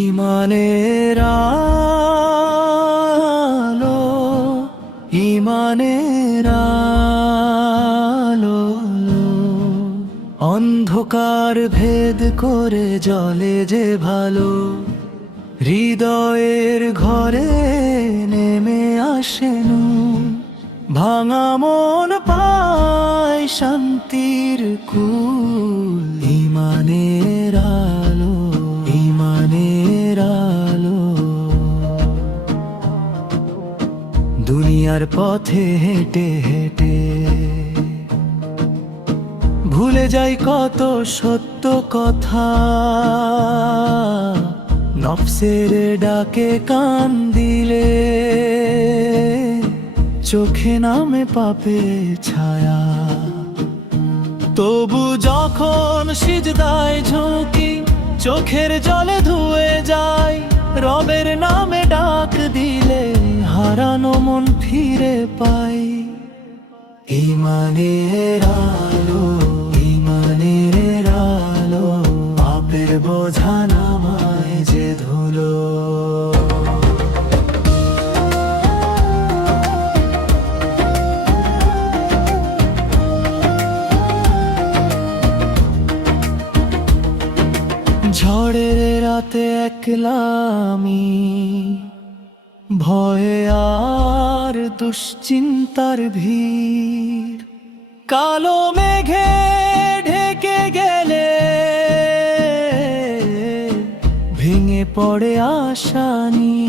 ইমানের আলো, ইমানের আলো, অন্ধকার ভেদ করে জ্বলে যে ভালো, হৃদয়ের ঘরে নেমে আসেন, ভাঙা মন পায় শান্তির কুল। ইমানের আলো, ইমানের আলো, দুনিয়ার পথে হেঁটে হেঁটে ভুলে যাই কত সত্য কথা, নফসের ডাকে কান দিলে চোখে নামে পাপের ছায়া। তবু যখন সিজদায় ঝুঁকি, চোখের জলে ধুয়ে যায়, রবের নামে ডাক দিলে হারানো মন ফিরে পাই। ইমানের আলো, ইমানের আলো, পাপের বোঝা নামায় যে ধুলো। ঝড়ের রাতে একলা আমি, ভয়ে আর দুশ্চিন্তার ভিড়, কালো মেঘে ঢেকে গেলে ভেঙে পড়ে আশানি।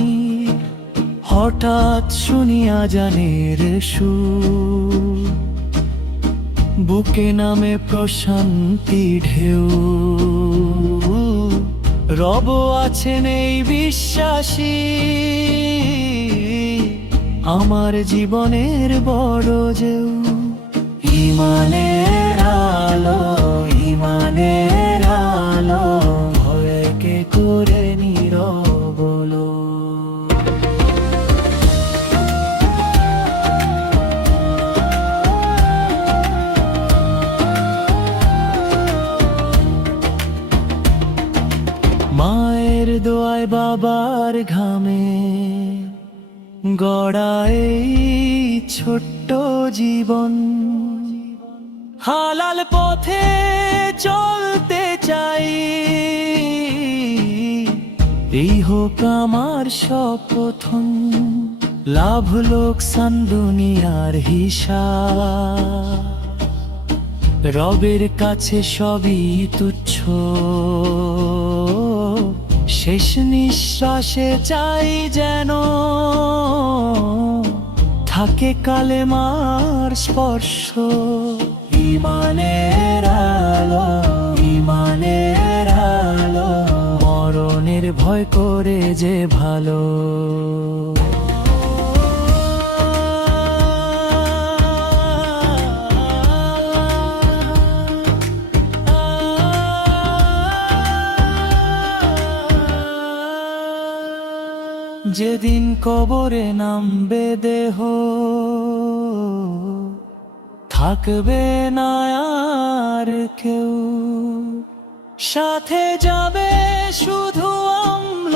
হঠাৎ শুনি আজানের সুর, বুকে নামে প্রশান্তি ঢেউ। রব আছেন এই বিশ্বাসী, আমার জীবনের বড় জেউ। ইমানের আলো, ইমানের আলো, ভয়কে করে নীরব বলো। মায়ের দোয়ায় বাবার ঘামে গড়া এই ছোট্ট জীবন, হালাল পথে চলতে চাই, এই হোক আমার শপথন। লাভ লোকসান দুনিয়ার হিসাব, রবের কাছে সবই তুচ্ছ। শেষ নিঃশ্বাসে চাই যেন থাকে কালেমার স্পর্শ। ইমানের আলো, ইমানের আলো, মরণের ভয় করে যে ভালো। যেদিন কবরে নামবে দেহ, থাকবে না আর কেউ, সাথে যাবে শুধু অম্ল,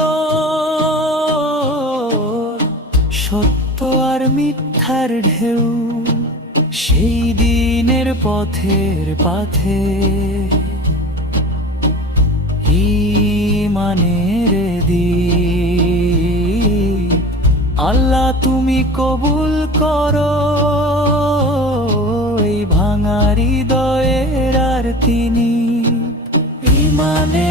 সত্য আর মিথ্যার ঢেউ। সেই দিনের পথের পাথে ইমানের দ্বীপ, আল্লাহ তুমি কবুল করো এই ভাঙা হৃদয়ের আর তিনি। ইমানে